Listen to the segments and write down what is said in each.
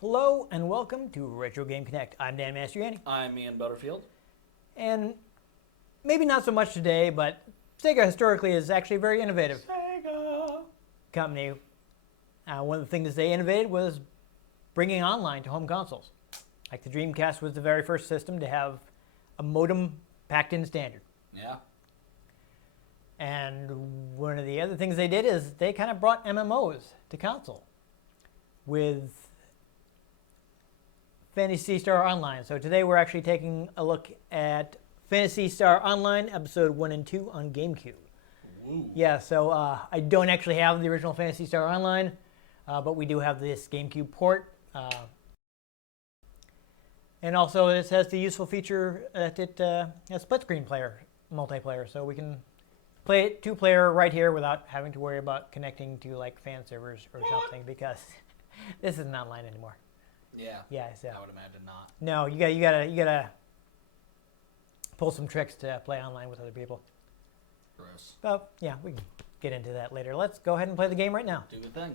Hello and welcome to Retro Game Connect. I'm Dan Mastriani. I'm Ian Butterfield. And maybe not so much today, but Sega historically is actually a very innovative company. One of the things they innovated was bringing online to home consoles. Like the Dreamcast was the very first system to have a modem packed in standard. Yeah. And one of the other things they did is they kind of brought MMOs to console with Phantasy Star Online. So today we're actually taking a look at Phantasy Star Online Episode 1 and 2 on GameCube. Ooh. Yeah, so I don't actually have the original Phantasy Star Online, but we do have this GameCube port. And also this has the useful feature that it has split screen multiplayer, so we can play it two-player right here without having to worry about connecting to like fan servers or something, because this isn't online anymore. Yeah. Yeah, so I would imagine not. no, you gotta pull some tricks to play online with other people. Gross. But yeah, we can get into that later. Let's go ahead and play the game right now. Do the thing.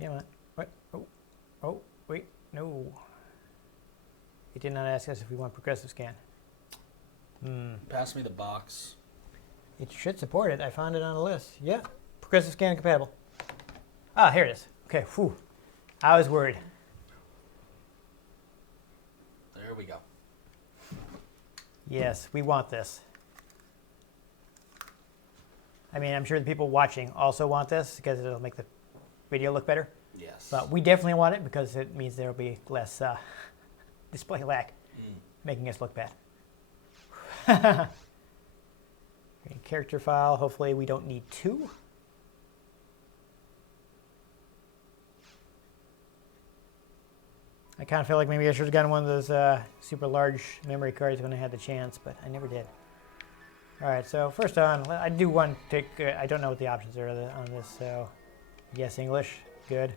Come on. What? Oh, wait, no. It did not ask us if we want progressive scan. Pass me the box. It should support it. I found it on the list. Yeah, progressive scan compatible. Ah, here it is. Okay, whew. I was worried. There we go. Yes, we want this. I mean, I'm sure the people watching also want this because it'll make the video look better. Yes. But we definitely want it because it means there'll be less display lag, making us look bad. Okay, character file, hopefully we don't need two. I kind of feel like maybe I should have gotten one of those super large memory cards when I had the chance, but I never did. Alright, so first on, I do want to take, I don't know what the options are on this, so yes, English, good.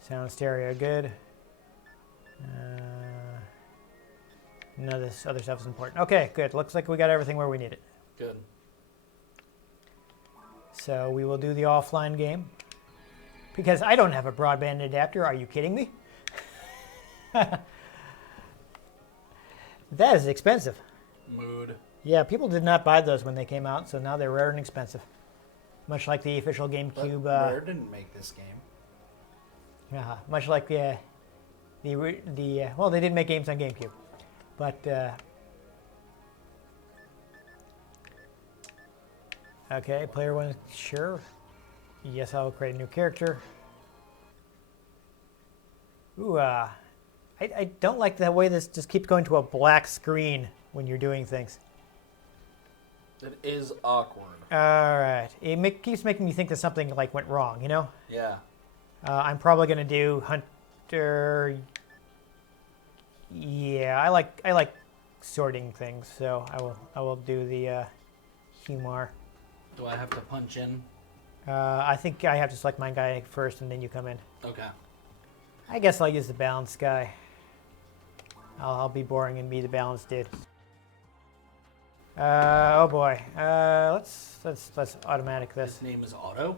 Sound stereo, good. None of this other stuff is important. Okay, good. Looks like we got everything where we need it. Good. So we will do the offline game. Because I don't have a broadband adapter. Are you kidding me? That is expensive. Mood. Yeah, people did not buy those when they came out, so now they're rare and expensive. Much like the official GameCube. But Rare didn't make this game. Much like well, they did make games on GameCube. But, okay, player one, sure. Yes, I will create a new character. Ooh, I don't like the way this just keeps going to a black screen when you're doing things. It is awkward. All right, it keeps making me think that something like went wrong, you know? Yeah. I'm probably gonna do Hunter. Yeah, I like sorting things, so I will do the humor. Do I have to punch in? I think I have to select my guy first, and then you come in. Okay. I guess I'll use the balanced guy. I'll be boring and be the balanced dude. Oh boy. Let's automatic this. His name is Otto?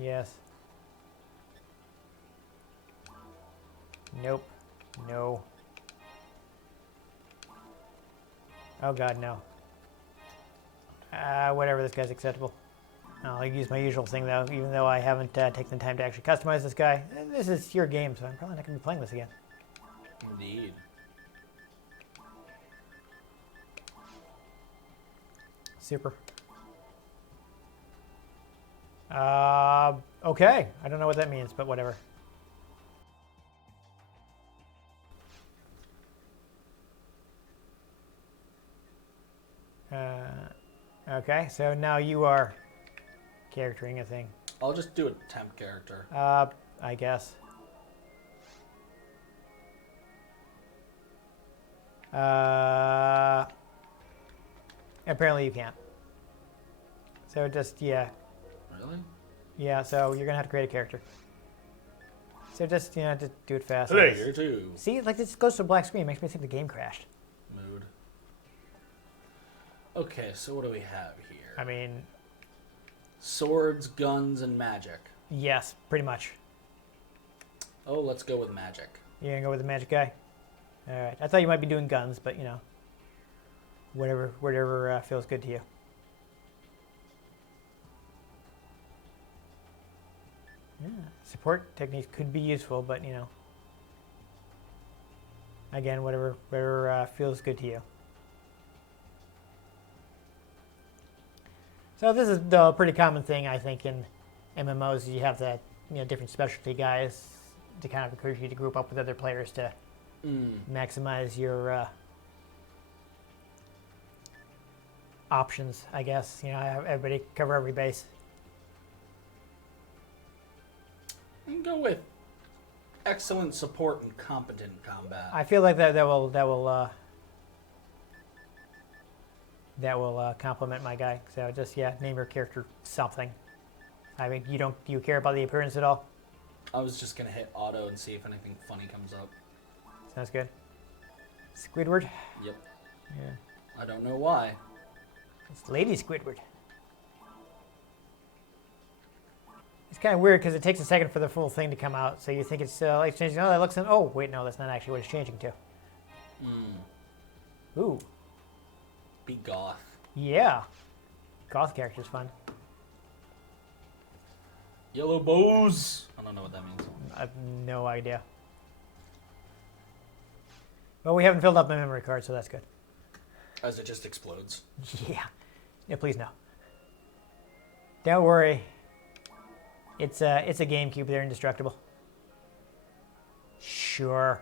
Yes. Nope. No. Oh god, no. Whatever, this guy's acceptable. I'll use my usual thing though, even though I haven't taken the time to actually customize this guy. This is your game, so I'm probably not going to be playing this again. Indeed. Super. Okay. I don't know what that means, but whatever. Okay, so now you are charactering a thing. I'll just do a temp character. I guess. Apparently you can't. So just, yeah. Really? Yeah, so you're going to have to create a character. So just, just do it fast. Player 2. See, like this goes to a black screen. Makes me think the game crashed. Mood. Okay, so what do we have here? I mean, Swords, guns, and magic. yes, pretty much. Oh, let's go with magic. You're gonna go with the magic guy? Alright. I thought you might be doing guns, but whatever feels good to you. Yeah, support techniques could be useful, but again, whatever feels good to you. So this is the pretty common thing, I think, in MMOs. You have that different specialty guys to kind of encourage you to group up with other players to maximize your options, I guess. Everybody cover every base. You can go with excellent support and competent combat. I feel like that will compliment my guy. So just name your character something. I mean, do you care about the appearance at all? I was just gonna hit auto and see if anything funny comes up. Sounds good. Squidward. Yep. Yeah. I don't know why. It's Lady Squidward. It's kind of weird because it takes a second for the full thing to come out, so you think it's like changing. Oh, that looks. Oh, wait, no, that's not actually what it's changing to. Ooh. Be goth. Yeah. Goth character's fun. Yellow bows. I don't know what that means. I have no idea. Well, we haven't filled up my memory card, so that's good. As it just explodes. Yeah. Yeah, please no. Don't worry. It's a GameCube. They're indestructible. Sure.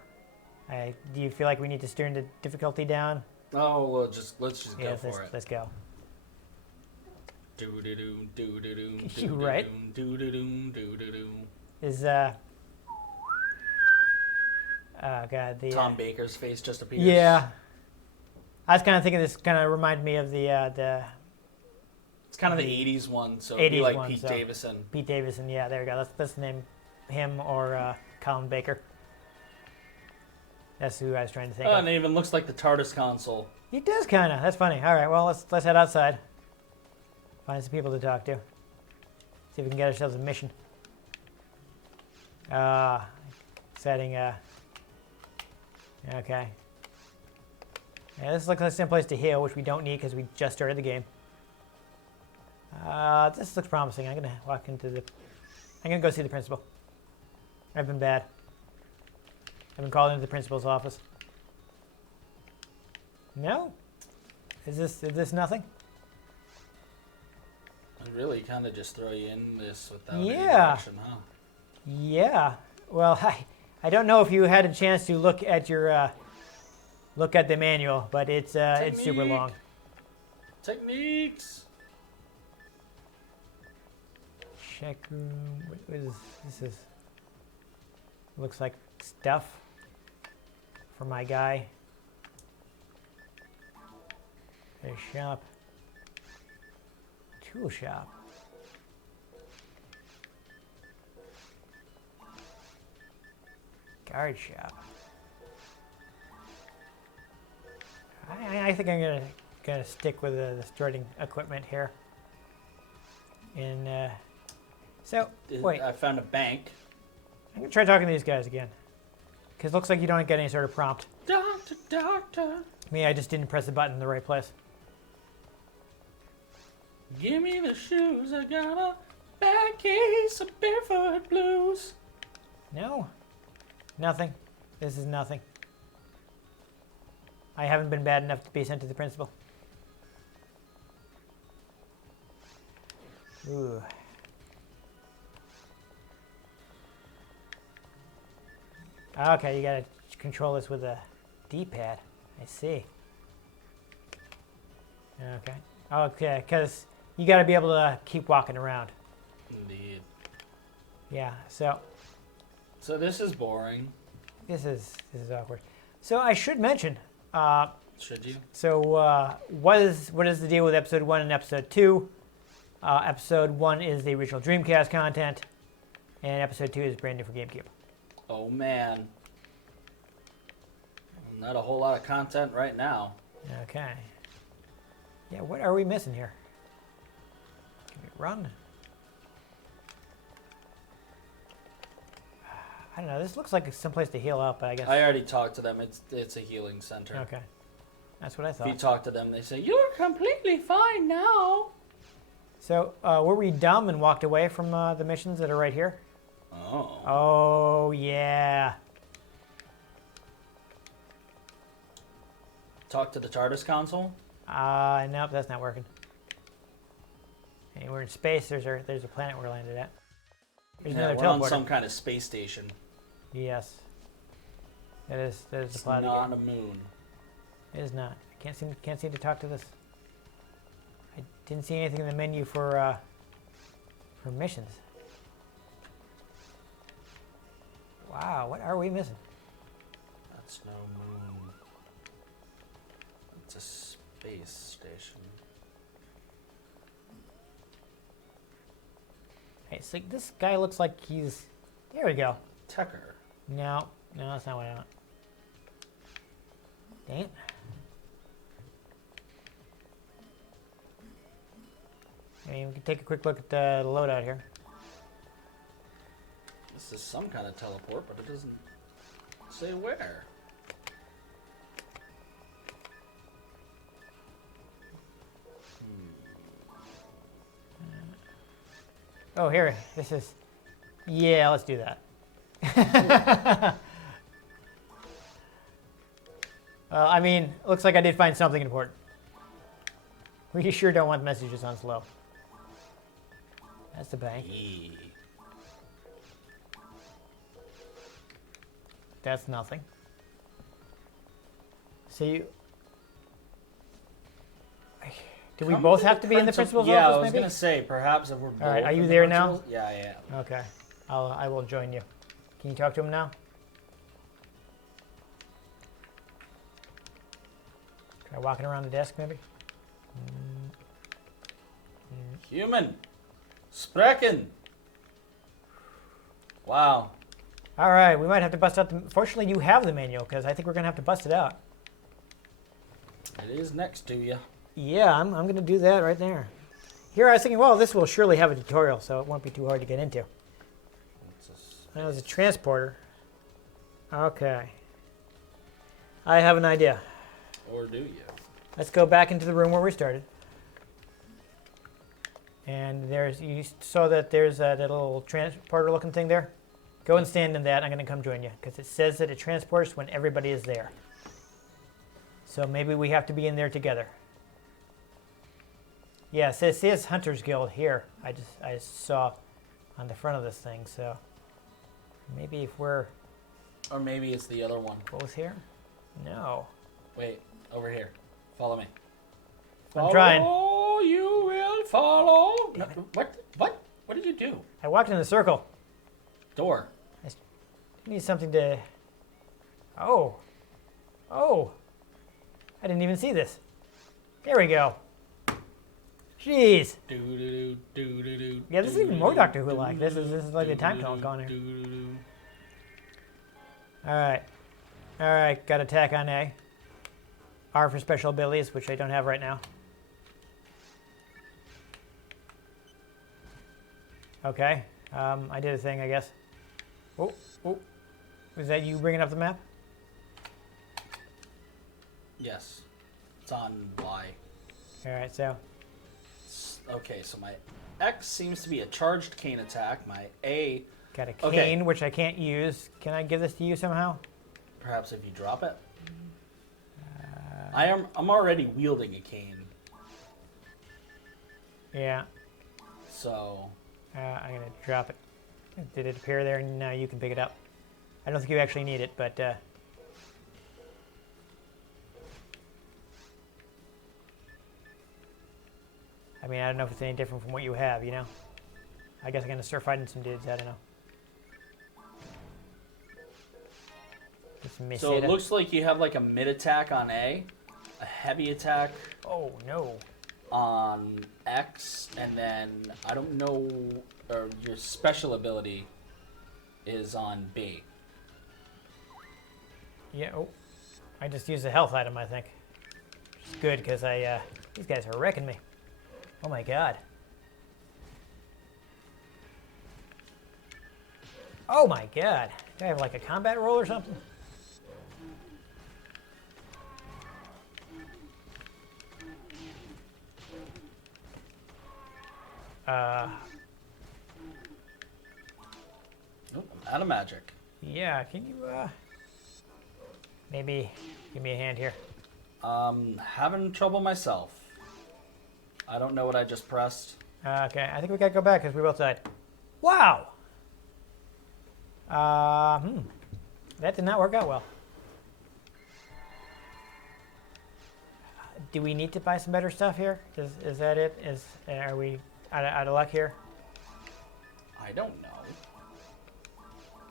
Do you feel like we need to turn the difficulty down? Oh, well, let's just go for it. Let's go. Do do do do do do. You right? Do do do do do do. Is oh god, the Tom Baker's face just appears. Yeah. I was kind of thinking this kind of reminded me of the It's kind of the '80s one, so 80s it'd be like one, Pete so- Davidson. Pete Davidson. Yeah, there we go. Let's name him or Colin Baker. That's who I was trying to think Oh, of. and it even looks like the TARDIS console. He does kind of. That's funny. All right, well, let's head outside. Find some people to talk to. See if we can get ourselves a mission. Setting. Okay. Yeah, this looks like some place to heal, which we don't need because we just started the game. This looks promising. I'm gonna walk into the. I'm gonna go see the principal. I've been bad. I've been called into the principal's office. No? Is this nothing? They really kind of just throw you in this without any Yeah. direction, huh? Yeah. Well, I don't know if you had a chance to look at your look at the manual, but it's super long. Techniques. Check room. What is this? Is looks like stuff for my guy. A shop. Tool shop. Guard shop. I think I'm gonna stick with the starting equipment here. And so wait, I found a bank. I'm gonna try talking to these guys again, because it looks like you don't get any sort of prompt. Doctor, doctor. Me, I just didn't press the button in the right place. Give me the shoes. I got a bad case of barefoot blues. No, nothing. This is nothing. I haven't been bad enough to be sent to the principal. Ooh. Okay, you gotta control this with a D-pad. I see. Okay. Okay, because you gotta be able to keep walking around. Indeed. Yeah, so So this is boring. this is awkward. So I should mention, Should you? so what is the deal with episode 1 and episode 2? Episode 1 is the original Dreamcast content, and episode 2 is brand new for GameCube. Oh, man. Not a whole lot of content right now. Okay. Yeah, what are we missing here? Can we run? I don't know. This looks like someplace to heal up, but I guess. I already talked to them. It's a healing center. Okay. That's what I If thought. you talk to them, they say, you're completely fine now. So, were we dumb and walked away from the missions that are right here? Oh. Oh, yeah. Talk to the TARDIS console? Nope, that's not working. Hey, we're in space. There's a planet we're landed at. There's Yeah, another we're on teleporter. some kind of space station. Yes. That is the It's planet. not a moon. It is not. I can't seem to talk to this. I didn't see anything in the menu for missions. Wow, what are we missing? That's no moon. It's a space station. Hey, so this guy looks like he's. There we go. Tecker. No, that's not what I want. Dang it. I mean, we can take a quick look at the loadout here. This is some kind of teleport, but it doesn't say where. Oh, here. This is. Yeah, let's do that. I mean, looks like I did find something important. We sure don't want messages on slow. That's the bank. Eee. That's nothing. So you. Do we Come both to have to be in the principal's yeah, office, I was maybe? gonna say perhaps if we're both. All right, are you in the there now? principal's- Yeah, I am. Okay. I will join you. Can you talk to him now? Try walking around the desk, maybe? Human. Sprechen. Wow. All right, we might have to bust out the... Fortunately, you have the manual, because I think we're going to have to bust it out. It is next to you. Yeah, I'm going to do that right there. Here I was thinking, well, this will surely have a tutorial, so it won't be too hard to get into. That was a transporter. Okay. I have an idea. Or do you? Let's go back into the room where we started. And you saw that there's that little transporter looking thing there? Go and stand in that. I'm going to come join you, because it says that it transports when everybody is there. So maybe we have to be in there together. Yes, it says Hunter's Guild here. I just saw on the front of this thing, so maybe if we're Or maybe it's the other one. both here? No. Wait, over here. Follow me. I'm trying. Oh, you will follow. No, Damn what? What did you do? I walked in a circle. Door. I need something to... Oh. I didn't even see this. There we go. Jeez. Yeah, this is even more Doctor Who-like. This is like the time tunnel going here. All right. Got attack on A. R for special abilities, which I don't have right now. Okay. I did a thing, I guess. Oh. Was that you bringing up the map? Yes. It's on Y. All right, so Okay, so my X seems to be a charged cane attack. My A, got a cane, Okay. which I can't use. Can I give this to you somehow? perhaps if you drop it. I'm already wielding a cane, Yeah. so I'm going to drop it. Did it appear there? No, you can pick it up. I don't think you actually need it, but... I mean, I don't know if it's any different from what you have, you know? I guess I'm going to start fighting some dudes. I don't know. so it looks like you have like a mid attack on A, a heavy attack Oh, no. on X, and then I don't know, or your special ability is on B. Yeah. Oh, I just used a health item, I think. Which is good because these guys are wrecking me. Oh my god. Oh my god. Do I have like a combat roll or something? Nope, I'm out of magic. Yeah, can you maybe give me a hand here? Having trouble myself. I don't know what I just pressed. Okay, I think we gotta go back because we both died. Wow! That did not work out well. Do we need to buy some better stuff here? Is that it? Are we out of luck here? I don't know.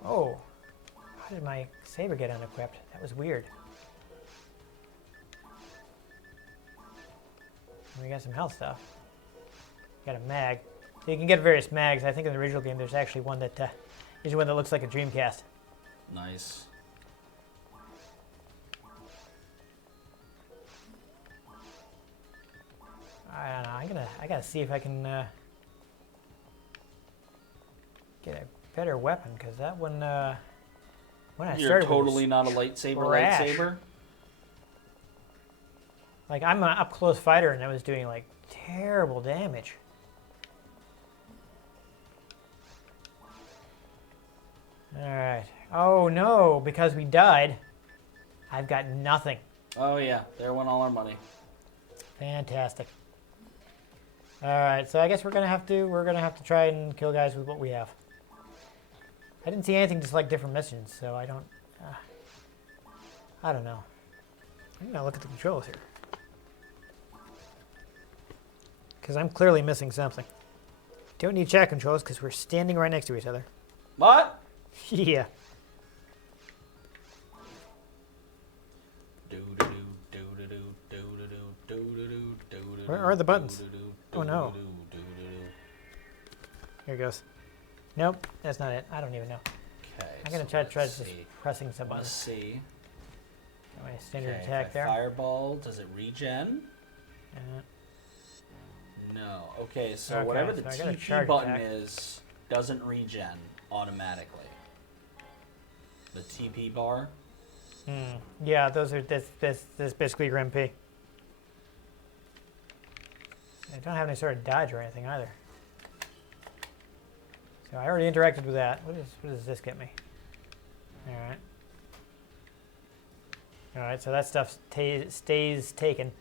Oh, how did my saber get unequipped? That was weird. We got some health stuff. Got a mag. So you can get various mags. I think in the original game there's actually one that is one that looks like a Dreamcast. Nice. I don't know. I gotta see if I can get a better weapon because that one when I You're started totally was not a lightsaber trash. lightsaber? Like I'm an up close fighter and I was doing like terrible damage. All right. Oh no, because we died, I've got nothing. Oh yeah, there went all our money. Fantastic. All right, so I guess we're gonna have to try and kill guys with what we have. I didn't see anything just like different missions, so I don't know. I'm gonna look at the controls here because I'm clearly missing something. Don't need chat controls because we're standing right next to each other. What? Yeah. Where are the buttons? Oh no. Here it goes. Nope, that's not it. I don't even know. Okay. I'm gonna try just pressing some Let's buttons. see. My standard Okay, attack if I there. Fireball, does it regen? Uh, No. Okay, so Okay, whatever the so I got a TP charge button attack. is, doesn't regen automatically. The TP bar. yeah, those are this basically your MP. I don't have any sort of dodge or anything either. So I already interacted with that. What does this get me? All right. All right, so that stuff stays taken.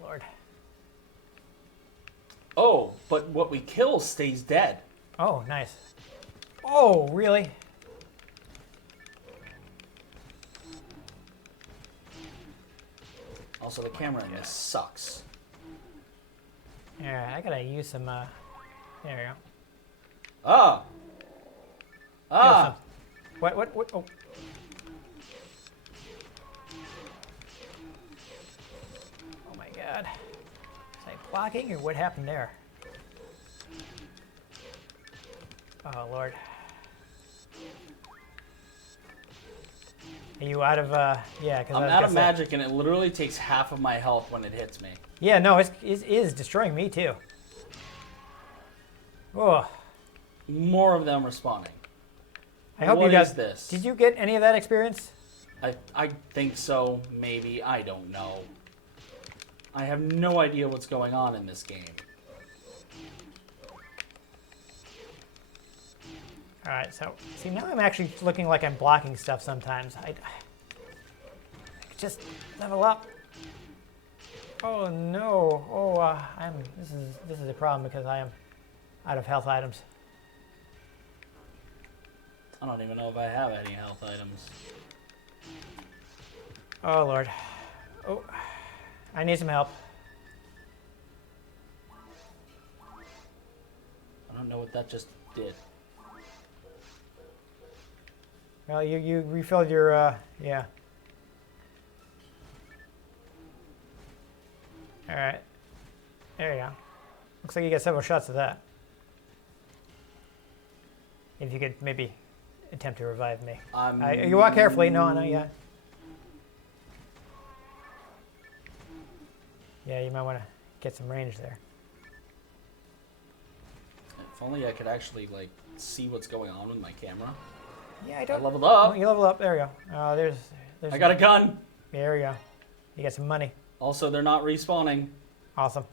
Lord. Oh, but what we kill stays dead. Oh, nice. Oh, really? Also, the camera in this sucks. All right, I gotta use some. There we go. Ah! Ah! What? Oh. Oh my God. Is I blocking or what happened there? Oh Lord. Are you out of? Yeah, because I'm out of magic, and it literally takes half of my health when it hits me. Yeah, no, it is destroying me too. Oh. More of them respawning. I hope What you got is this? Did you get any of that experience? I think so, maybe. I don't know. I have no idea what's going on in this game. All right, so see now I'm actually looking like I'm blocking stuff sometimes. I just level up. Oh no! Oh, this is a problem because I am out of health items. I don't even know if I have any health items. Oh Lord! Oh, I need some help. I don't know what that just did. Well, you refilled your yeah. All right, there you go. Looks like you got several shots of that. If you could maybe attempt to revive me. You walk carefully. No, not yet. Yeah, you might want to get some range there. If only I could actually like see what's going on with my camera. Yeah, I don't. I leveled up. Oh, you level up. There you go. There's. I got a gun. There we go. You got some money. Also, they're not respawning. Awesome.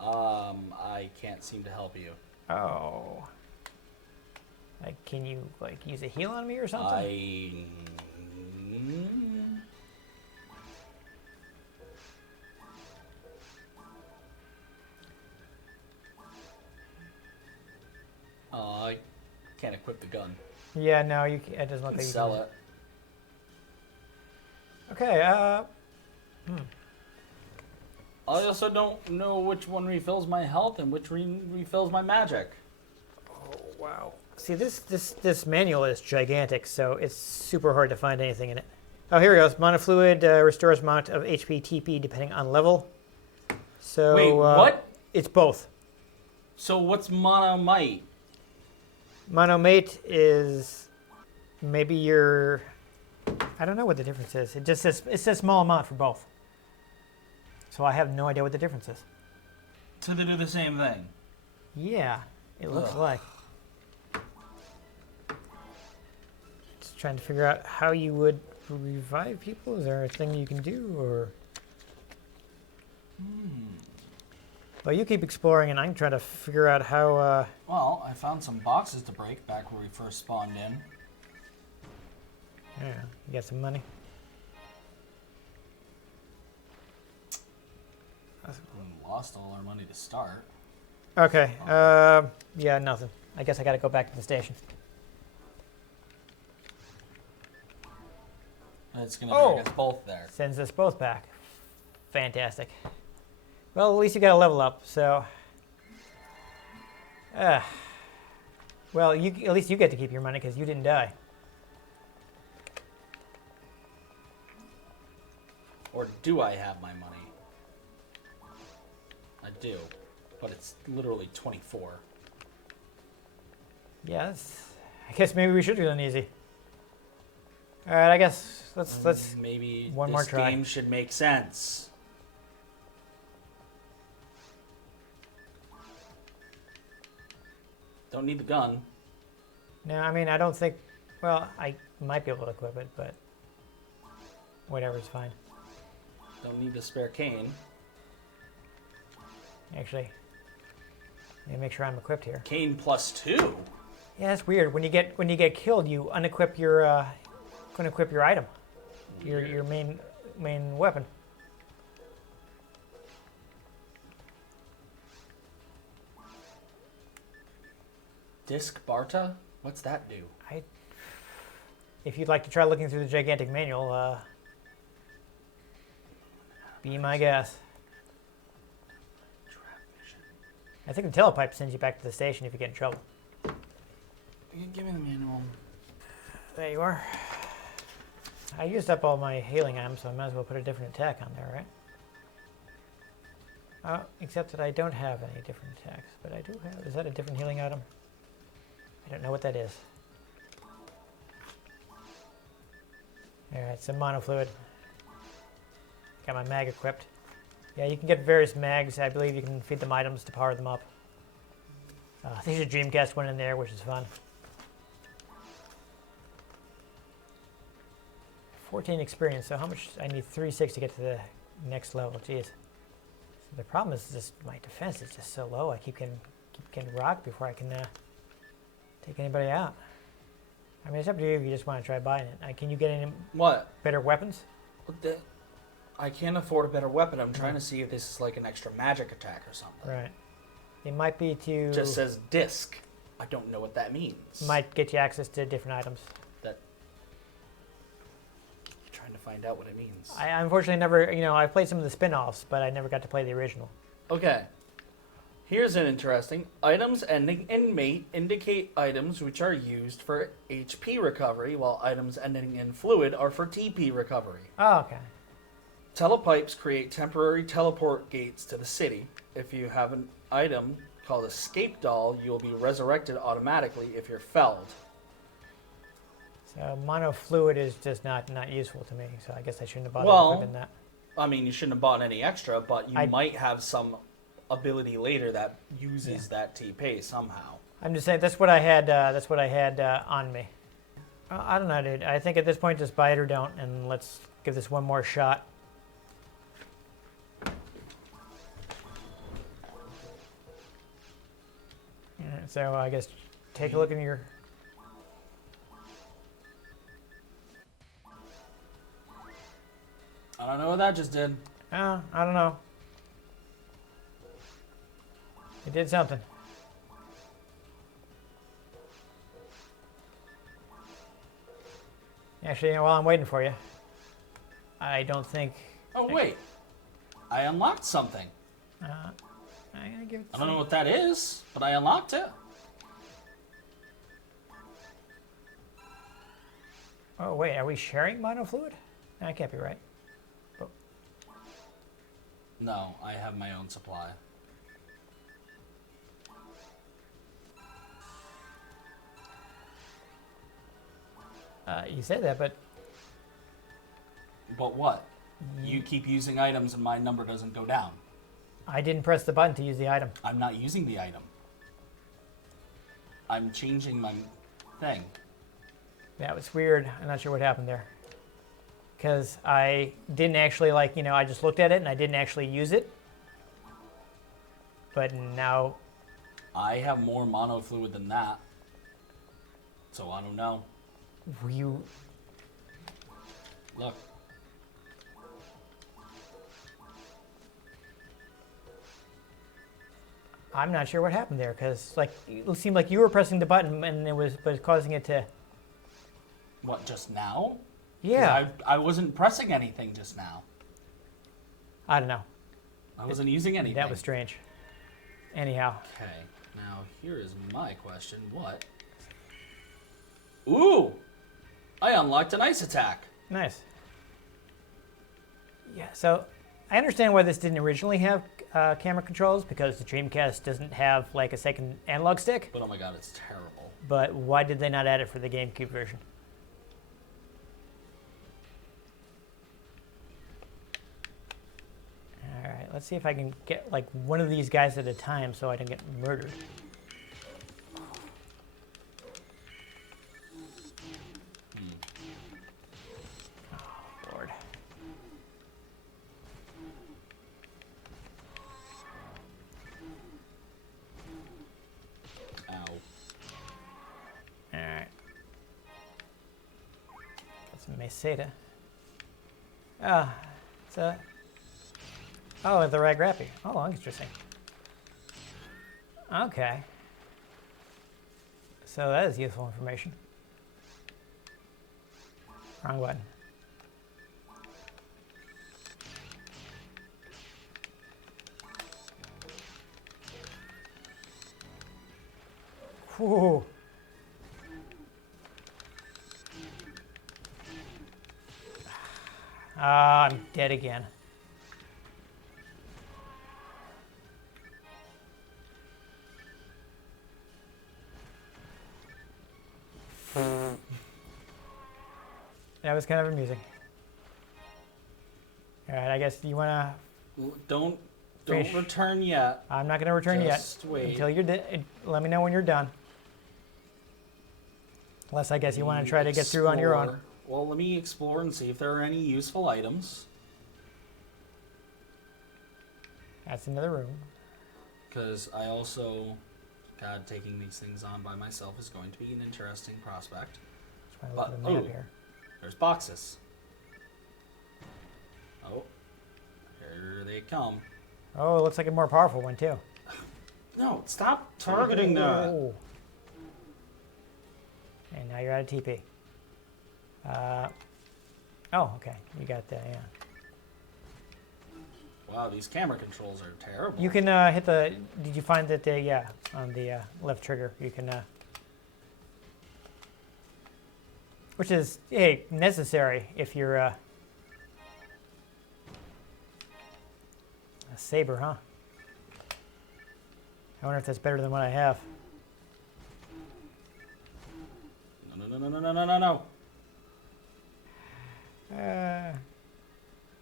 I can't seem to help you. Oh. Like, can you like use a heal on me or something? I can't equip the gun. Yeah, no, it doesn't look like you Sell can. it. Okay. I also don't know which one refills my health and which refills my magic. Oh wow. See, this manual is gigantic, so it's super hard to find anything in it. Oh, here we go. Mana fluid restores amount of HP TP depending on level. So wait, what? It's both. So what's Mono Might? Monomate is maybe your. I don't know what the difference is. It says small amount for both. So I have no idea what the difference is. So they do the same thing? Yeah, it looks like. Just trying to figure out how you would revive people. Is there a thing you can do, or? Well, you keep exploring, and I'm trying to figure out how. Well, I found some boxes to break back where we first spawned in. Yeah, you got some money. We lost all our money to start. Okay. Yeah, nothing. I guess I got to go back to the station. It's gonna drag us both there. Sends us both back. Fantastic. Well, at least you got a level up, so. Well, at least you get to keep your money because you didn't die. Or do I have my money? I do, but it's literally 24. Yes. I guess maybe we should do it easy. All right, I guess let's maybe one this more try. game should make sense. Don't need the gun. No, I mean I don't think. Well, I might be able to equip it, but whatever's fine. Don't need the spare cane. Actually, let me make sure I'm equipped here. Cane +2. Yeah, that's weird. When you get killed, you unequip your unequip your item, your main weapon. Disc Barta? What's that do? If you'd like to try looking through the gigantic manual, be my guest. I think the telepipe sends you back to the station if you get in trouble. Give me the manual. There you are. I used up all my healing items, so I might as well put a different attack on there, right? Oh, except that I don't have any different attacks, but I do have. Is that a different healing item? I don't know what that is. Alright, some mono fluid. Got my mag equipped. Yeah, you can get various mags. I believe you can feed them items to power them up. There's a Dreamcast one in there, which is fun. 14 experience, so how much? I need 360 to get to the next level. Jeez. So the problem is just my defense is just so low. I keep getting rocked before I can take anybody out. I mean, it's up to you if you just want to try buying it. Can you get any better weapons? I can't afford a better weapon. I'm trying to see if this is like an extra magic attack or something. Right. It might be to... It just says disc. I don't know what that means. Might get you access to different items. I'm trying to find out what it means. I unfortunately never, I played some of the spin-offs, but I never got to play the original. Okay. Here's an interesting. Items ending in mate indicate items which are used for HP recovery, while items ending in fluid are for TP recovery. Oh, okay. Telepipes create temporary teleport gates to the city. if you have an item called Escape Doll, you will be resurrected automatically if you're felled. So monofluid is just not useful to me, so I guess I shouldn't have bothered Well, equipping that. I mean, you shouldn't have bought any extra, but you might have some ability later that uses that TP somehow. I'm just saying that's what I had. That's what I had on me. I don't know, dude. I think at this point, just buy it or don't, and let's give this one more shot. Alright, so I guess take a look in your. I don't know what that just did. I don't know. It did something. Actually, while I'm waiting for you, I don't think. Oh, wait. I unlocked something. I'm gonna give it. I don't know what that is, but I unlocked it. Oh wait, are we sharing monofluid? That can't be right. Oh. No, I have my own supply. You said that, but But what? You keep using items and my number doesn't go down. I didn't press the button to use the item. I'm not using the item. I'm changing my thing. That was weird. I'm not sure what happened there. Because I didn't actually, I just looked at it and I didn't actually use it. But now. I have more monofluid than that. So I don't know. You. Look. I'm not sure what happened there because, it seemed like you were pressing the button and it was causing it to. What, just now? 'Cause Yeah. I wasn't pressing anything just now. I don't know. I wasn't using anything. That was strange. Anyhow. Okay, now here is my question. What? Ooh! I unlocked an ice attack. Nice. Yeah, so I understand why this didn't originally have camera controls because the Dreamcast doesn't have a second analog stick. But oh my god, it's terrible. But why did they not add it for the GameCube version? All right, let's see if I can get one of these guys at a time so I don't get murdered. Oh, Lord. Ow. All right. That's a Meseta. Ah, it's a. Oh, the Ragrappy. Oh, interesting. Okay. So that is useful information. Wrong button. Whew. Ah, I'm dead again. That was kind of amusing. All right, I guess you want to. Don't Fish. return yet. I'm not going to return Just yet wait. until you're let me know when you're done. Unless I guess you want to try to get through on your own. Explore. Well, let me explore and see if there are any useful items. That's another room. Because I also, God, taking these things on by myself is going to be an interesting prospect. Just want to look at the map here. There's boxes. Oh, here they come. Oh, it looks like a more powerful one too. No, stop targeting that. Oh. And now you're out of TP. Oh, okay. You got that, yeah. Wow, these camera controls are terrible. You can hit the. Did you find that on the left trigger you can. Which is necessary if you're a saber, huh? I wonder if that's better than what I have. No.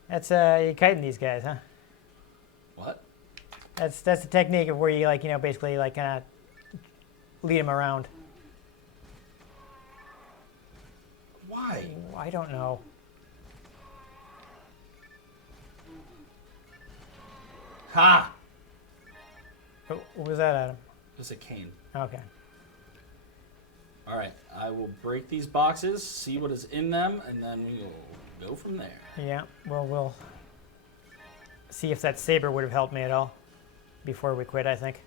That's you're kiting these guys, huh? What? That's the technique of where you like, basically like kind of lead them around. Why? I don't know. Ha! What was that, Adam? It's a cane. Okay. All right, I will break these boxes, see what is in them, and then we will go from there. Yeah. Well, we'll see if that saber would have helped me at all before we quit. I think.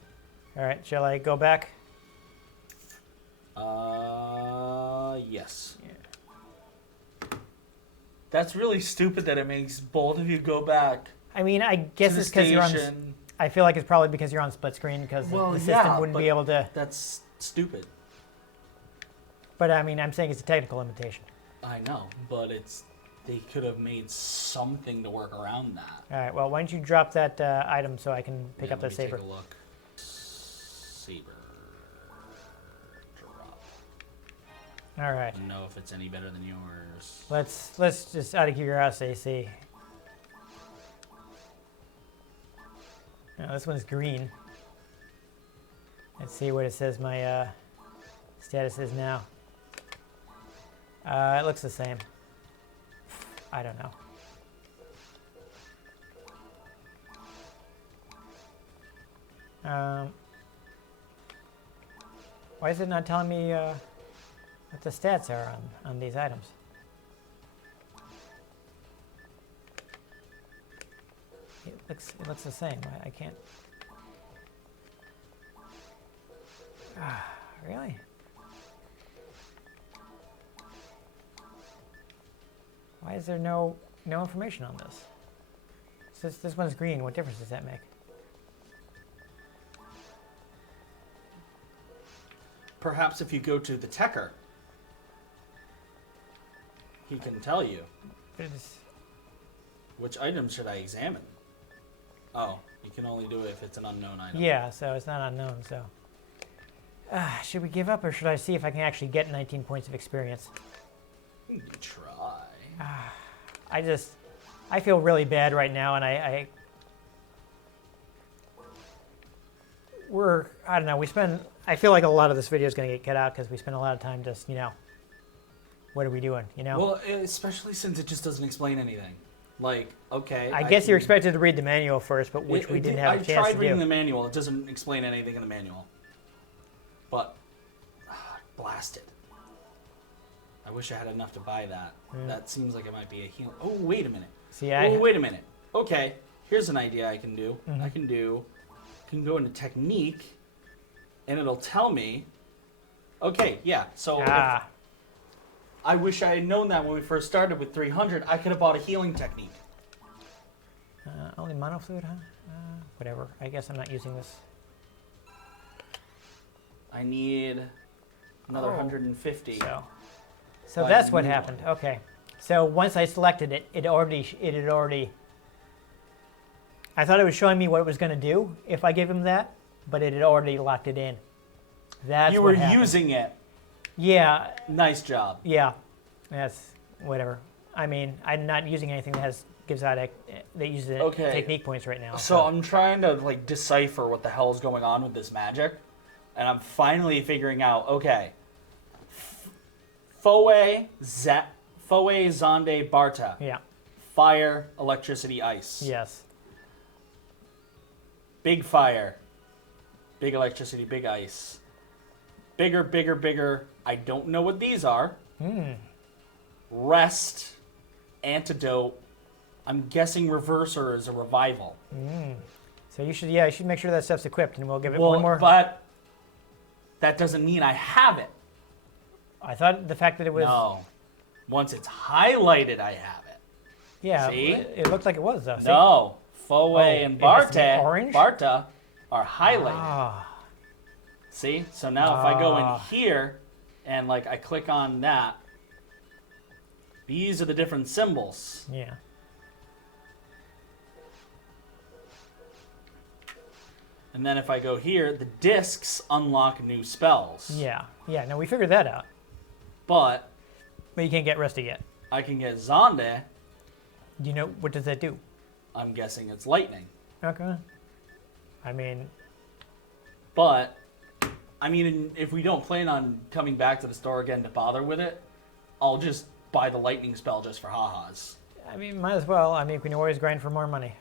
All right. Shall I go back? Yes. Yeah. That's really stupid that it makes both of you go back. I mean, I guess to it's because you're on. station. I feel like it's probably because you're on split screen because the system wouldn't be able to. That's stupid. But I mean, I'm saying it's a technical limitation. I know, but they could have made something to work around that. All right. Well, why don't you drop that item so I can pick up the saber? Take a look. Saber. Drop. All right. I don't know if it's any better than yours. Let's just out of curiosity see. This one's green. Let's see what it says my status is now. It looks the same. I don't know. Why is it not telling me what the stats are on these items? It looks the same. I can't. Really? Why is there no information on this? This one's green. What difference does that make? Perhaps if you go to the Techer, he can tell you. Which item should I examine? Oh, you can only do it if it's an unknown item. Yeah, so it's not unknown, so. Should we give up or should I see if I can actually get 19 points of experience? You can try. I feel really bad right now and I don't know, I feel like a lot of this video is going to get cut out because we spend a lot of time just, what are we doing, Well, especially since it just doesn't explain anything. Like, okay. I guess you're expected to read the manual first, but we didn't have a chance to do. I tried reading the manual. It doesn't explain anything in the manual. But, blast it. I wish I had enough to buy that. Yeah. That seems like it might be a heal. Oh, wait a minute. See, wait a minute. Okay, here's an idea I can do. Mm-hmm. I can go into technique, and it'll tell me. Okay, yeah. So I wish I had known that when we first started with 300. I could have bought a healing technique. Only mono fluid, huh? Whatever. I guess I'm not using this. I need another 150. So that's what happened. Okay. So once I selected it, it had already. I thought it was showing me what it was going to do if I gave him that, but it had already locked it in. That's you were using it. Yeah. Nice job. Yeah. That's whatever. I mean, I'm not using anything that gives out that uses technique points right now. So I'm trying to decipher what the hell is going on with this magic, and I'm finally figuring out. Okay. Foe, Zonde, Barta. Yeah. Fire, electricity, ice. Yes. Big fire. Big electricity, big ice. Bigger, bigger, bigger. I don't know what these are. Rest, antidote. I'm guessing reverser is a revival. So you should make sure that stuff's equipped, and we'll give it one more. But that doesn't mean I have it. I thought the fact that it was. No. Once it's highlighted, I have it. Yeah. See? It looked like it was though. See? No. Foe and Barta are highlighted. See? So now if I go in here and I click on that, these are the different symbols. Yeah. And then if I go here, the discs unlock new spells. Yeah. Yeah, no, we figured that out. But you can't get Rusty yet. I can get Zonde. Do you know, what does that do? I'm guessing it's lightning. Okay. I mean... But, I mean, if we don't plan on coming back to the store again to bother with it, I'll just buy the lightning spell just for ha-has. I mean, might as well. I mean, we can always grind for more money.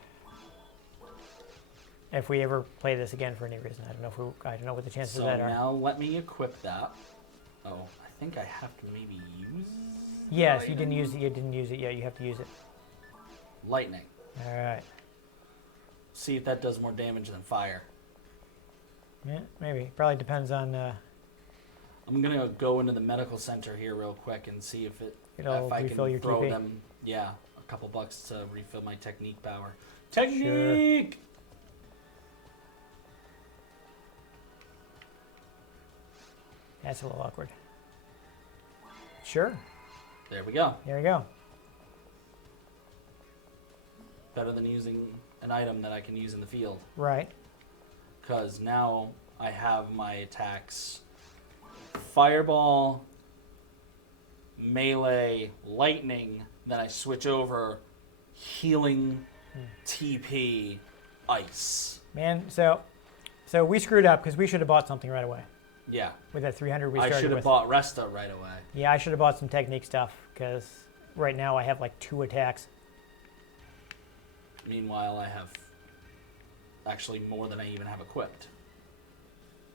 If we ever play this again for any reason. I don't know what the chances of that are. So now let me equip that. Oh, I think I have to maybe use... Yes, you didn't use it yet. You have to use it. Lightning. All right. See if that does more damage than fire. Yeah, maybe. Probably depends on... I'm gonna go into the medical center here real quick and see if It'll I refill can your throw TP. them. Yeah, a couple bucks to refill my technique power. Technique. Sure. That's a little awkward. Sure. There we go. There we go. Better than using an item that I can use in the field. Right. Because now I have my attacks: fireball, melee, lightning. Then I switch over healing, TP, ice. Man, so we screwed up because we should have bought something right away. Yeah. With that 300 we I started should have with. bought Resta right away. Yeah, I should have bought some technique stuff because right now I have like 2 attacks. Meanwhile, I have actually more than I even have equipped.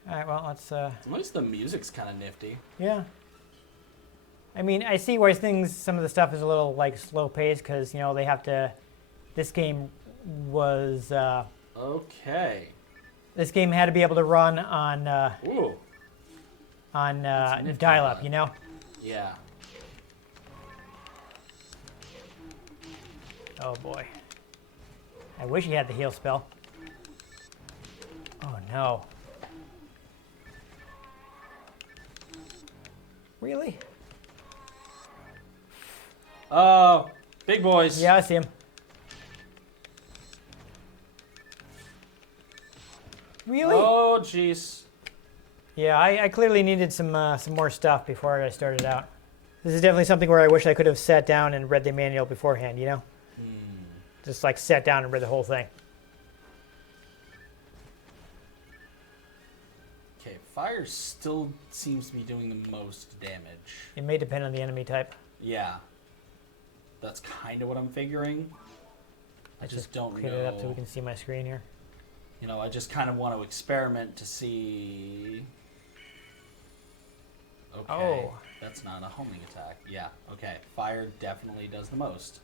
All right, well, let's... At least the music's kind of nifty. Yeah. I mean, I see why some of the stuff is a little, like, slow paced because, you know, they have to... This game was... Okay. This game had to be able to run on... Ooh. on nifty, dial-up, bud. you know? Yeah. Oh, boy. I wish he had the heal spell. Oh, no. Really? Oh, big boys. Yeah, I see him. Really? Oh, jeez. Yeah, I clearly needed some more stuff before I started out. This is definitely something where I wish I could have sat down and read the manual beforehand, you know? Just like sat down and read the whole thing. Okay, fire still seems to be doing the most damage. It may depend on the enemy type. Yeah. That's kind of what I'm figuring. I just don't clear it up so we know. can see my screen here. You know, I just kind of want to experiment to see. Okay. Oh. That's not a homing attack. Yeah, okay. Fire definitely does the most.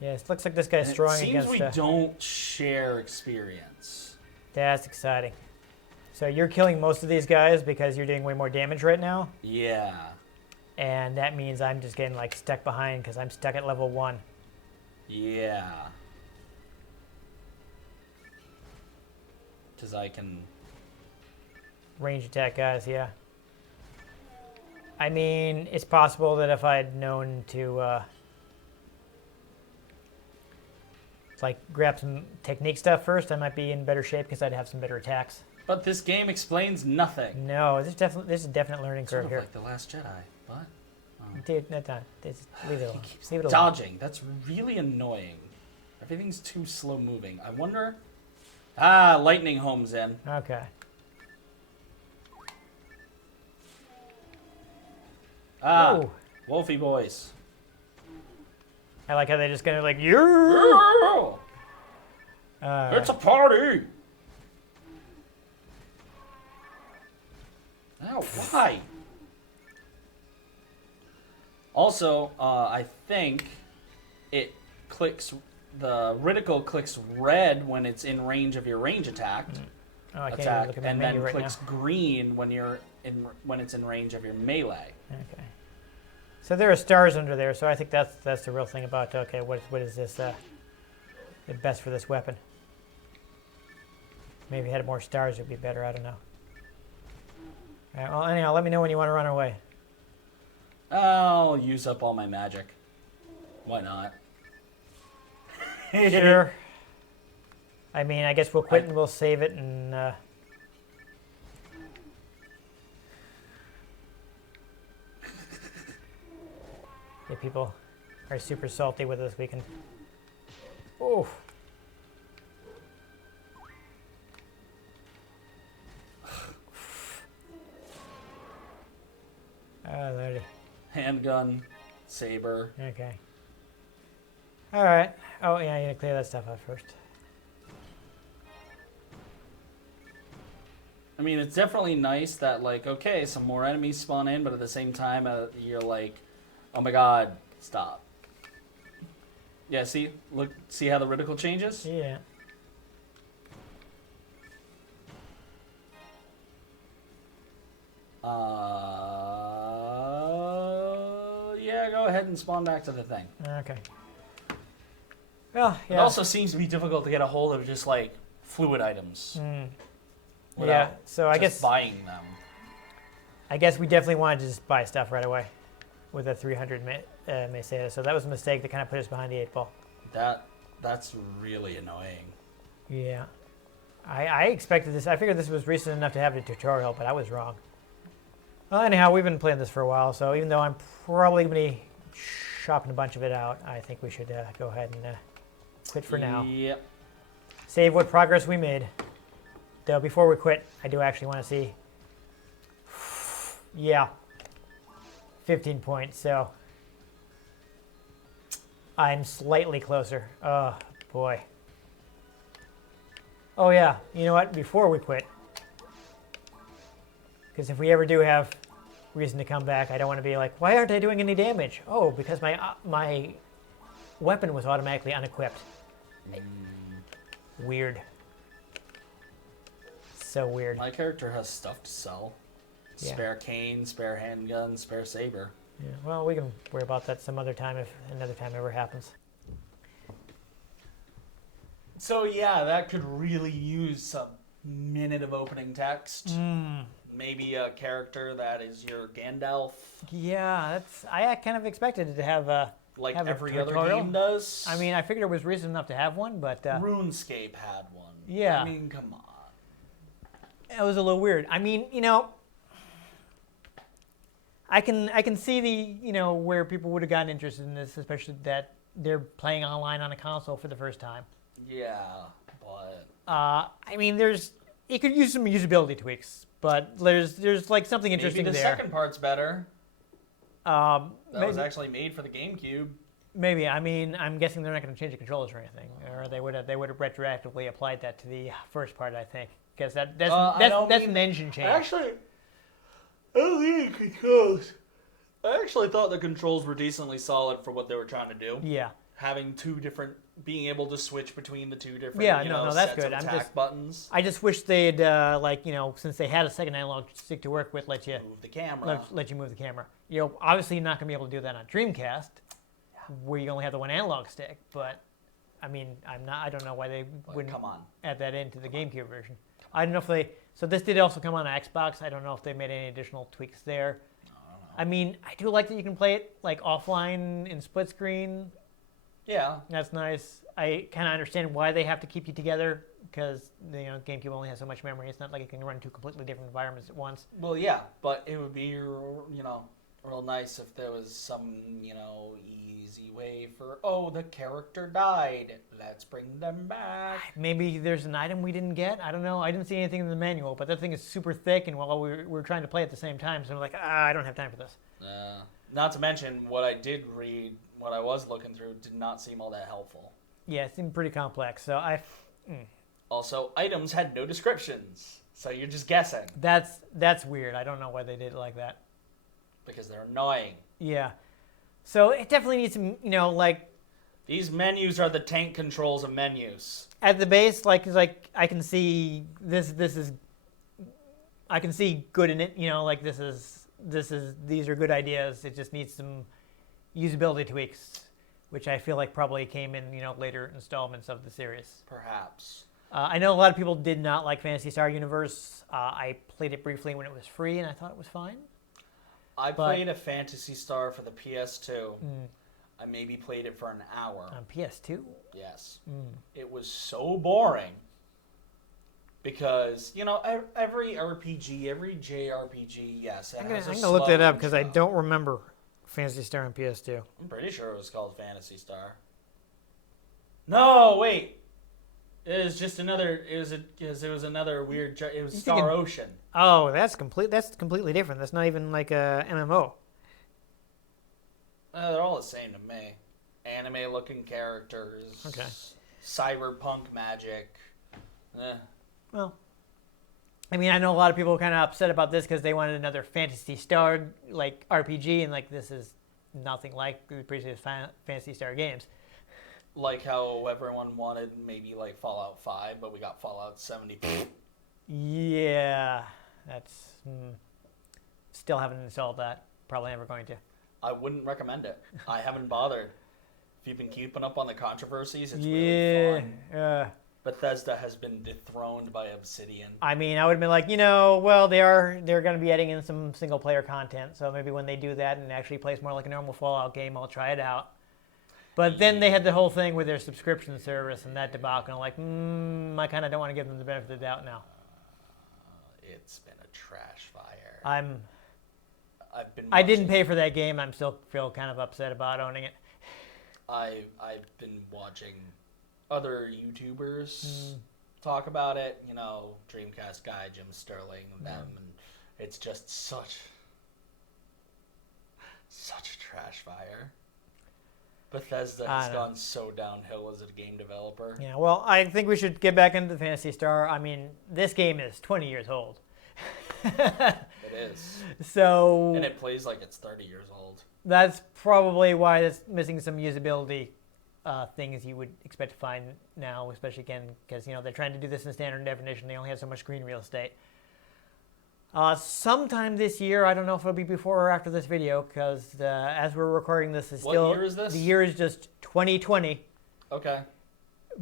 Yeah, it looks like this guy's strong It seems against... we don't share experience. That's exciting. So you're killing most of these guys because you're doing way more damage right now, Yeah. and that means I'm just getting like stuck behind because I'm stuck at level 1. Yeah. Because I can... Range attack guys, yeah. I mean, it's possible that if I'd known to like grab some technique stuff first, I might be in better shape because I'd have some better attacks. But this game explains nothing. No, this is a definite learning Sort curve of here. like The Last Jedi, but... Dude, no, just leave it alone. He keeps Leave it alone. dodging. That's really annoying. Everything's too slow moving. I wonder... Ah, lightning homes in. Okay. Ah, Whoa. Wolfie boys. I like how they just kind of like, yeah. It's a party! Ow, why? Also, I think it clicks, the reticle clicks red when it's in range of your range attack, Oh, I can't even look at my and menu then right clicks now. green when it's in range of your melee. Okay. So there are stars under there, so I think that's the real thing about, okay, what is this, the best for this weapon? Maybe if it had more stars, it would be better, I don't know. All right, well, anyhow, let me know when you want to run away. I'll use up all my magic. Why not? Sure. I mean, I guess we'll quit and we'll save it and. If people are super salty with us, we can. Oh. Oh, lordy. Handgun, saber. Okay. All right. Oh, yeah, you gotta clear that stuff out first. I mean, it's definitely nice that, like, okay, some more enemies spawn in, but at the same time, you're like, oh my god, stop. Yeah, see? Look, see how the reticle changes? Yeah. Yeah, go ahead and spawn back to the thing. Okay. Well, yeah. It also seems to be difficult to get a hold of just, like, fluid items. Yeah, so I guess buying them. I guess we definitely wanted to just buy stuff right away with a 300 Meseta, so that was a mistake that kind of put us behind the 8-ball. That's really annoying. Yeah. I expected this. I figured this was recent enough to have a tutorial, but I was wrong. Well, anyhow, we've been playing this for a while, so even though I'm probably going to be shopping a bunch of it out, I think we should go ahead and quit for now. Yep. Save what progress we made. Though before we quit, I do actually want to see. Yeah. 15 points, so I'm slightly closer. Oh, boy. Oh, yeah. You know what? Before we quit, because if we ever do have reason to come back, I don't want to be like, why aren't I doing any damage? Oh, because my weapon was automatically unequipped. Weird. So weird. My character has stuff to sell. Yeah. Spare cane, spare handgun, spare saber. Yeah, well, we can worry about that some other time if another time ever happens. So yeah, that could really use a minute of opening text. Maybe a character that is your Gandalf. Yeah, I kind of expected it to have like have every a other tutorial. game does. I mean, I figured it was reason enough to have one, but RuneScape had one. Yeah. I mean, come on. It was a little weird. I mean, you know, I can see the where people would have gotten interested in this, especially that they're playing online on a console for the first time. Yeah, but I mean, it could use some usability tweaks, but there's like something interesting maybe the there. second part's better. That was actually made for the GameCube. Maybe. I mean, I'm guessing they're not going to change the controllers or anything, or they would have retroactively applied that to the first part, I think, because that's an engine change. Actually, I don't think controls. I actually thought the controls were decently solid for what they were trying to do. Yeah. Having being able to switch between the two different that's sets good. of attack buttons. I just wish they'd since they had a second analog stick to work with, let you move the camera. Let you move the camera. Obviously you're not going to be able to do that on Dreamcast, where you only have the one analog stick. But I mean, I don't know why they wouldn't add that into the GameCube version. I don't know if they. So this did also come on Xbox. I don't know if they made any additional tweaks there. I mean, I do like that you can play it like offline in split screen. Yeah, that's nice. I kind of understand why they have to keep you together because GameCube only has so much memory. It's not like it can run two completely different environments at once. Well, yeah, but it would be real nice if there was some easy way for the character died. Let's bring them back. Maybe there's an item we didn't get. I don't know. I didn't see anything in the manual, but that thing is super thick, and while we were trying to play at the same time, so I'm like, I don't have time for this. Not to mention what I did read. What I was looking through did not seem all that helpful. Yeah, it seemed pretty complex. So Also, items had no descriptions, so you're just guessing. That's weird. I don't know why they did it like that. Because they're annoying. Yeah. So it definitely needs some, These menus are the tank controls of menus. At the base, I can see this is. I can see good in it. These are good ideas. It just needs some usability tweaks, which I feel like probably came in, later installments of the series. Perhaps. I know a lot of people did not like Phantasy Star Universe. I played it briefly when it was free, and I thought it was fine. I played a Phantasy Star for the PS2. I maybe played it for an hour. On PS2? Yes. It was so boring. Because, every RPG, every JRPG, yes, I'm going to look that up because I don't remember Phantasy Star on PS2. I'm pretty sure it was called Phantasy Star. No, wait. It was just another. It was another weird. It was Star Ocean. Oh, that's completely different. That's not even like a MMO. They're all the same to me. Anime-looking characters. Okay. Cyberpunk magic. Well, I mean, I know a lot of people are kind of upset about this because they wanted another Phantasy Star like RPG, and like this is nothing like the previous Phantasy Star games. Like how everyone wanted maybe like Fallout 5, but we got Fallout 70. Yeah, that's... Still haven't installed that. Probably never going to. I wouldn't recommend it. I haven't bothered. If you've been keeping up on the controversies, it's really fun. Bethesda has been dethroned by Obsidian. I mean, I would have been like, well, they're going to be adding in some single-player content, so maybe when they do that and it actually plays more like a normal Fallout game, I'll try it out. But then they had the whole thing with their subscription service and that debacle. And I'm like, I kind of don't want to give them the benefit of the doubt now. It's been a trash fire. I didn't pay for that game. I'm still feel kind of upset about owning it. I've been watching other YouTubers talk about it. Dreamcast guy Jim Sterling and them, and it's just such a trash fire. Bethesda has gone so downhill as a game developer. Yeah, well, I think we should get back into the Phantasy Star. I mean, this game is 20 years old. It is. So... And it plays like it's 30 years old. That's probably why it's missing some usability things you would expect to find now, especially again, because, they're trying to do this in standard definition. They only have so much screen real estate. Sometime this year, I don't know if it'll be before or after this video, because as we're recording this, What year is this? The year is just 2020. Okay.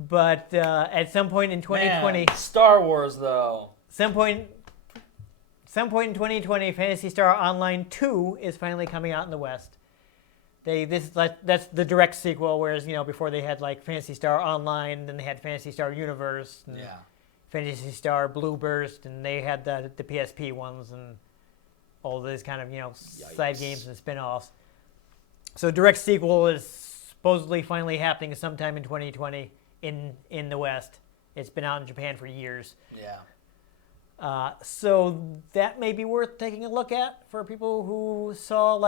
But at some point in 2020, Man, Star Wars though. Some point in 2020, Phantasy Star Online 2 is finally coming out in the West. That's the direct sequel, whereas before they had like Phantasy Star Online, then they had Phantasy Star Universe. And Phantasy Star Blue Burst, and they had the PSP ones and all these kind of side games and spin-offs. So direct sequel is supposedly finally happening sometime in 2020 in the West. It's been out in Japan for years. Yeah. So that may be worth taking a look at for people who saw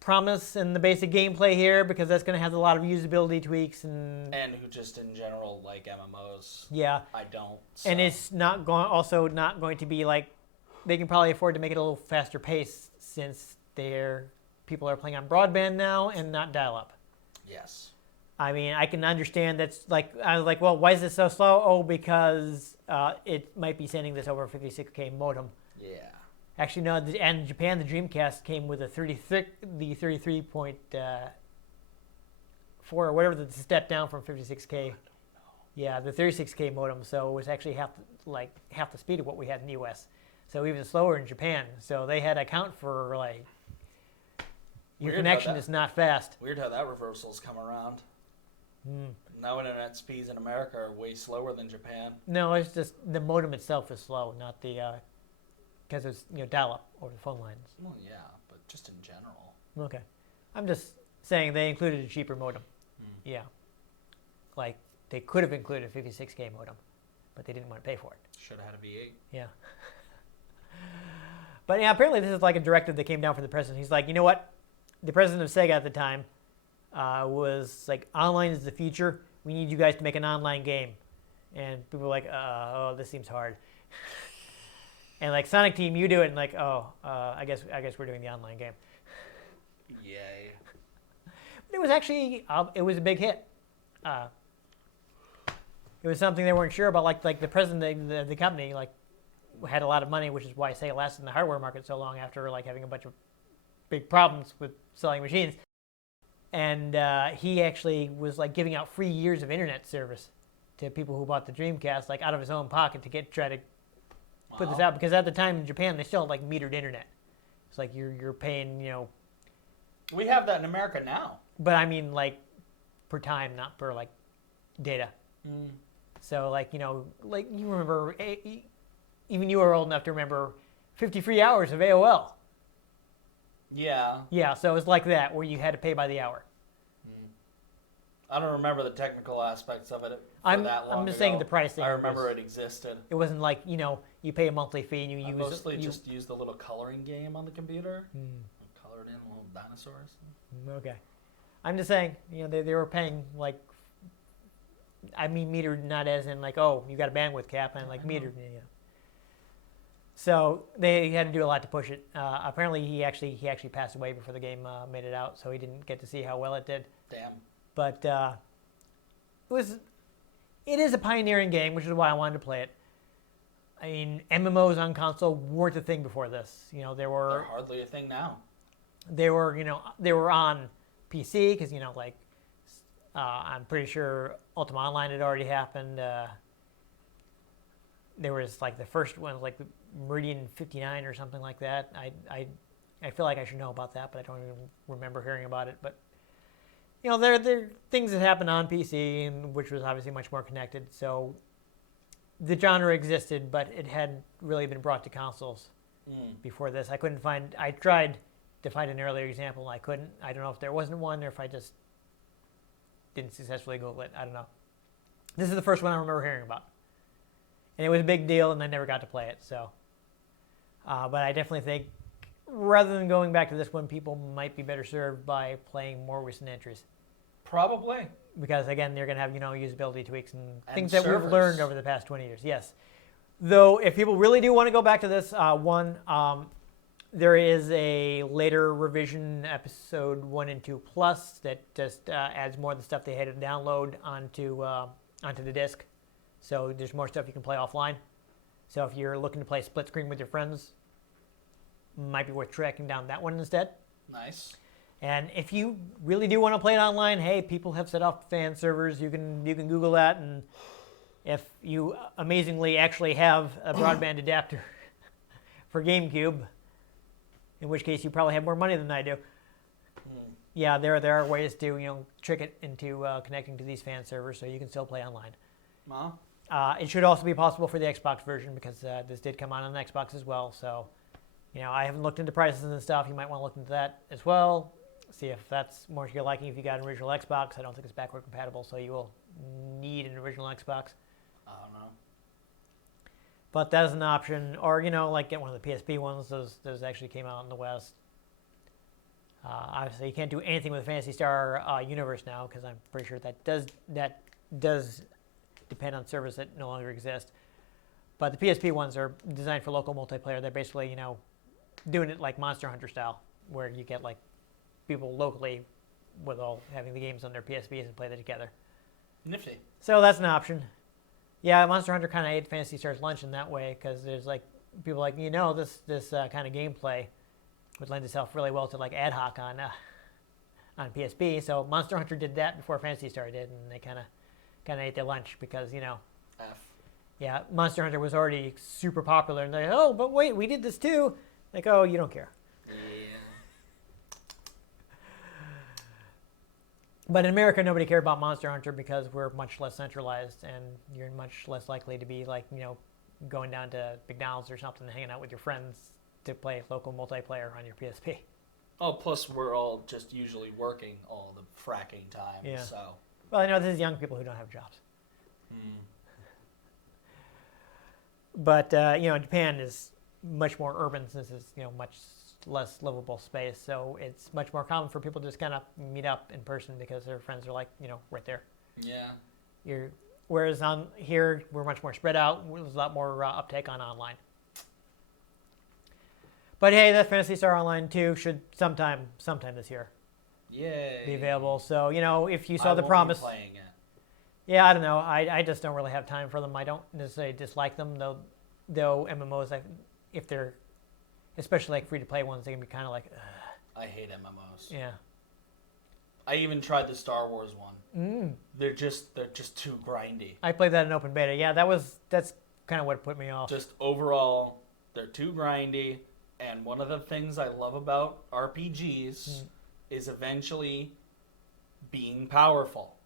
promise in the basic gameplay here, because that's going to have a lot of usability tweaks and who just in general like MMOs. Yeah. I don't. So. And it's not going to be like, they can probably afford to make it a little faster pace since people are playing on broadband now and not dial-up. Yes. I mean, I can understand that's like, I was like, well, why is it so slow? Oh, because it might be sending this over a 56K modem. Yeah. Actually, no, and in Japan, the Dreamcast came with a 33.4 or whatever, the step down from 56K. Yeah, the 36K modem, so it was actually half the speed of what we had in the US. So even slower in Japan. So they had to account for your connection is not fast. Weird how that reversal's come around. Now internet speeds in America are way slower than Japan. No, it's just the modem itself is slow, not the because it's dial-up over the phone lines. Well, yeah, but just in general. Okay, I'm just saying they included a cheaper modem. Yeah, like they could have included a 56K modem, but they didn't want to pay for it. Should have had a V8. Yeah. But yeah, apparently this is like a directive that came down from the president. He's like, you know what? The president of Sega at the time was like, online is the future. We need you guys to make an online game. And people were like, oh, this seems hard. And like, Sonic Team, you do it. And like, I guess we're doing the online game. Yay. But it was actually, it was a big hit. It was something they weren't sure about. Like the president of the company had a lot of money, which is why Sega lasted in the hardware market so long after having a bunch of big problems with selling machines. And he actually was giving out free years of internet service to people who bought the Dreamcast, out of his own pocket to try to put this out, because at the time in Japan they still had metered internet. It's like you're paying We have that in America now. But I mean, like, per time, not per, like, data. So, like, like, you remember, even you are old enough to remember 50 free hours of AOL. Yeah. Yeah, so it was like that, where you had to pay by the hour. I don't remember the technical aspects of it I'm long just ago. saying the pricing. I remember it existed. It wasn't like, you pay a monthly fee and I mostly just used the little coloring game on the computer. Colored in little dinosaurs. Okay. I'm just saying, they were paying, like, I mean metered, not as in, like, oh, you got a bandwidth cap, and, like, metered. So they had to do a lot to push it. Apparently, he actually passed away before the game made it out, so he didn't get to see how well it did. Damn. But it is a pioneering game, which is why I wanted to play it. I mean, MMOs on console weren't a thing before this. They're hardly a thing now. They were on PC because like I'm pretty sure Ultima Online had already happened. There was like the first one, like Meridian 59 or something like that. I feel like I should know about that, but I don't even remember hearing about it. But there are things that happened on PC, and which was obviously much more connected. So the genre existed, but it hadn't really been brought to consoles before this. I tried to find an earlier example, and I couldn't. I don't know if there wasn't one or if I just didn't successfully Google it. I don't know. This is the first one I remember hearing about. And it was a big deal, and I never got to play it. So, but I definitely think rather than going back to this one, people might be better served by playing more recent entries. Probably. Because, again, they're going to have, usability tweaks and things servers. that we've learned over the past 20 years. Yes. Though, if people really do want to go back to this, there is a later revision, episode 1 and 2 Plus, that just adds more of the stuff they had to download onto the disc. So there's more stuff you can play offline. So if you're looking to play split screen with your friends, might be worth tracking down that one instead. Nice. And if you really do want to play it online, hey, people have set up fan servers. You can Google that, and if you amazingly actually have a broadband adapter for GameCube, in which case you probably have more money than I do. Yeah, there are ways to trick it into connecting to these fan servers, so you can still play online. It should also be possible for the Xbox version because this did come out on the Xbox as well. So, I haven't looked into prices and stuff. You might want to look into that as well. See if that's more to your liking. If you got an original Xbox, I don't think it's backward compatible, so you will need an original Xbox. I don't know. But that is an option. Or, like get one of the PSP ones. Those actually came out in the West. Obviously, you can't do anything with the Phantasy Star universe now because I'm pretty sure that does depend on servers that no longer exist. But the PSP ones are designed for local multiplayer. They're basically, doing it like Monster Hunter style, where you get like people locally with all having the games on their PSPs and play them together. Nifty. So that's an option. Yeah, Monster Hunter kind of ate Phantasy Star's lunch in that way because there's like people like this kind of gameplay would lend itself really well to like ad hoc on PSP. So Monster Hunter did that before Phantasy Star did, and they kind of ate their lunch because F. Yeah, Monster Hunter was already super popular, and they're like, oh, but wait, we did this too. Like, oh, you don't care. Yeah. But in America, nobody cared about Monster Hunter because we're much less centralized, and you're much less likely to be like, going down to McDonald's or something and hanging out with your friends to play local multiplayer on your PSP. Oh, plus we're all just usually working all the fracking time. Yeah. So. Well, I know this is young people who don't have jobs. But, Japan is much more urban since it's, much less livable space. So it's much more common for people to just kind of meet up in person because their friends are like, right there. Yeah. Whereas on here, we're much more spread out. There's a lot more uptake on online. But hey, that Phantasy Star Online 2 should sometime this year Yay. be available. So, if you saw I the won't promise. Be playing it. Yeah, I don't know. I just don't really have time for them. I don't necessarily dislike them, though MMOs, if they're, especially like free-to-play ones, they can be kind of like, ugh. I hate MMOs. Yeah. I even tried the Star Wars one. They're just too grindy. I played that in open beta. Yeah, that's kind of what put me off. Just overall, they're too grindy. And one of the things I love about RPGs is eventually being powerful.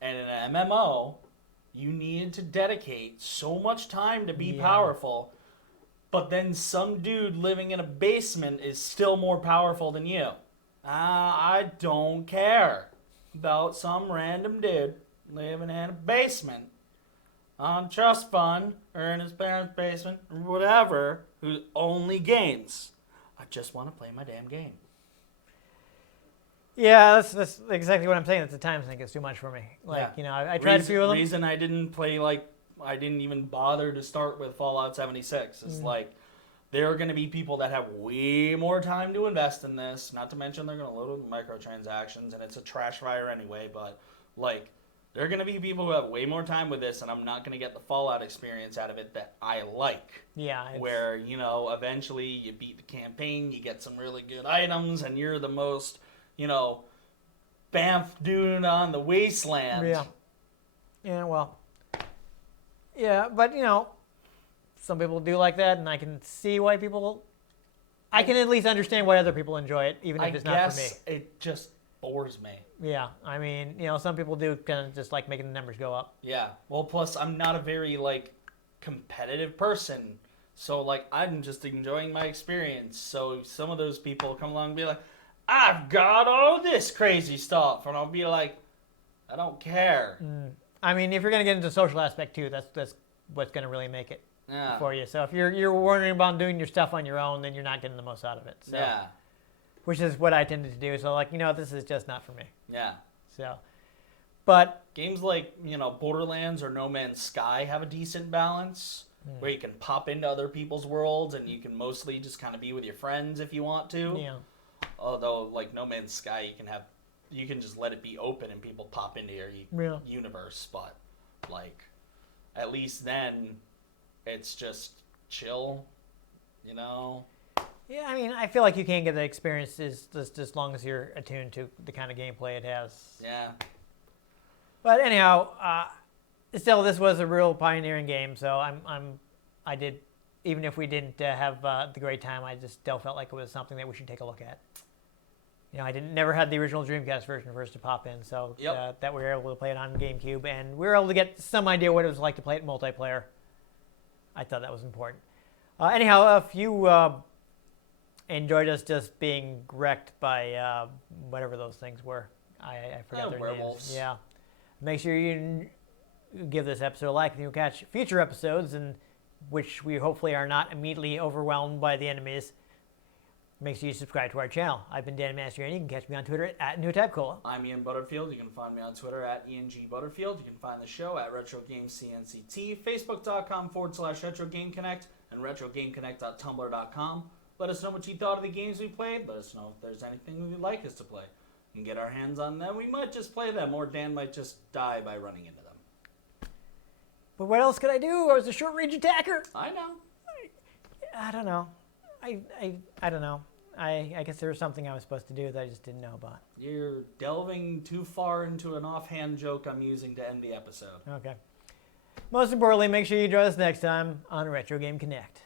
And in an MMO, you need to dedicate so much time to be powerful, but then some dude living in a basement is still more powerful than you. I don't care about some random dude living in a basement on trust fund or in his parents' basement or whatever, who only games. I just want to play my damn game. Yeah, that's exactly what I'm saying. It's the time sink is too much for me. Like, I tried a few of them. The reason I didn't play, I didn't even bother to start with Fallout 76 is there are going to be people that have way more time to invest in this. Not to mention they're going to load with microtransactions, and it's a trash fire anyway. But there are going to be people who have way more time with this, and I'm not going to get the Fallout experience out of it that I like. Yeah. Where eventually you beat the campaign, you get some really good items, and you're the most Banff dude on the wasteland. Yeah. Yeah. Well. Yeah, but some people do like that, and I can see why people. I can at least understand why other people enjoy it, even if it's not for me. It just bores me. Yeah, I mean, some people do kind of just like making the numbers go up. Yeah. Well, plus I'm not a very competitive person, so I'm just enjoying my experience. So some of those people come along and be like, "I've got all this crazy stuff," and I'll be like, "I don't care." I mean, if you're gonna get into the social aspect too, that's what's gonna really make it for you. So if you're worrying about doing your stuff on your own, then you're not getting the most out of it. So, yeah. Which is what I tended to do. So this is just not for me. Yeah. So, but games like Borderlands or No Man's Sky have a decent balance where you can pop into other people's worlds and you can mostly just kind of be with your friends if you want to. Yeah. Although No Man's Sky, you can just let it be open and people pop into your universe, but at least then it's just chill, Yeah, I mean, I feel like you can get the experience just as long as you're attuned to the kind of gameplay it has. Yeah. But anyhow, still, this was a real pioneering game, so I did, even if we didn't have the great time, I just still felt like it was something that we should take a look at. I never had the original Dreamcast version first to pop in, so that we were able to play it on GameCube, and we were able to get some idea what it was like to play it multiplayer. I thought that was important. Anyhow, if you enjoyed us just being wrecked by whatever those things were, I forgot their werewolves. names. Yeah, make sure you give this episode a like, and you'll catch future episodes, in which we hopefully are not immediately overwhelmed by the enemies. Make sure you subscribe to our channel. I've been Dan Mastriani. You can catch me on Twitter at NewTypeCola. I'm Ian Butterfield. You can find me on Twitter at ENG Butterfield. You can find the show at RetroGamesCNCT, Facebook.com/RetroGameConnect, and RetroGameConnect.tumblr.com. Let us know what you thought of the games we played. Let us know if there's anything you'd like us to play. We can get our hands on them. We might just play them, or Dan might just die by running into them. But what else could I do? I was a short-range attacker. I know. I don't know. I don't know. I guess there was something I was supposed to do that I just didn't know about. You're delving too far into an offhand joke I'm using to end the episode. Okay. Most importantly, make sure you join us next time on Retro Game Connect.